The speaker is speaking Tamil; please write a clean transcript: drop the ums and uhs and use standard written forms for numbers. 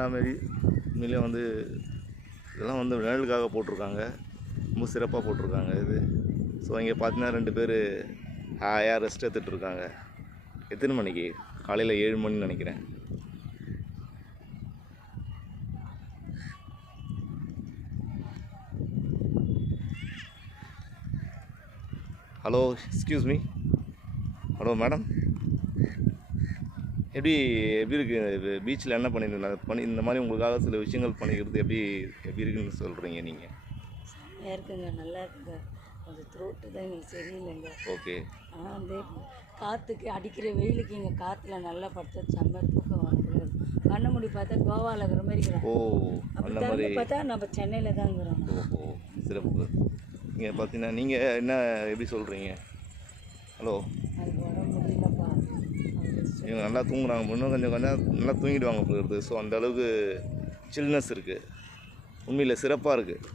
கேமரா மாரி உண்மையிலே வந்து இதெல்லாம் வந்து நிழலுக்காக போட்டிருக்காங்க. ரொம்ப சிறப்பாக போட்டிருக்காங்க இது. ஸோ இங்கே பார்த்தீங்கன்னா 2 பேர் ஹாயாக ரெஸ்ட் எடுத்துகிட்டு இருக்காங்க. எத்தனை மணிக்கு? காலையில் 7 மணின்னு நினைக்கிறேன். Hello, excuse me. Hello madam, எப்படி இருக்குது பீச்சில் என்ன பண்ணியிருந்தீங்க? இந்த மாதிரி உங்களுக்காக சில விஷயங்கள் பண்ணிக்கிறது எப்படி இருக்குன்னு சொல்கிறீங்க நீங்கள்? செம்மையாக இருக்குங்க, நல்லா இருக்குங்க. கொஞ்சம் த்ரோட்டு தான் எங்களுக்கு சரியில்லைங்க. ஓகே. ஆனால் வந்து காற்றுக்கு அடிக்கிற வெயிலுக்கு இங்கே காற்றுல நல்லா படுத்தா செம்ம தூக்கம் வரக்கூடாது. கண்ண மூடி பார்த்தா கோவாவில் இருக்கிற மாதிரி இருக்கிறோம். ஓ, அப்படி திறந்து பார்த்தா நம்ம சென்னையில் தான் இருக்கிறோம். ஓஹோ, சிறப்பு. நீங்கள் பார்த்தீங்கன்னா நீங்கள் என்ன எப்படி சொல்கிறீங்க? ஹலோ, அது உடம்பு முடியலப்பா. இவங்க நல்லா தூங்குறாங்க, இன்னும் கொஞ்சம் நல்லா தூங்கிடுவாங்க போகிறது. ஸோ அந்த அளவுக்கு சில்னஸ் இருக்குது. உண்மையில் சிறப்பாக இருக்குது.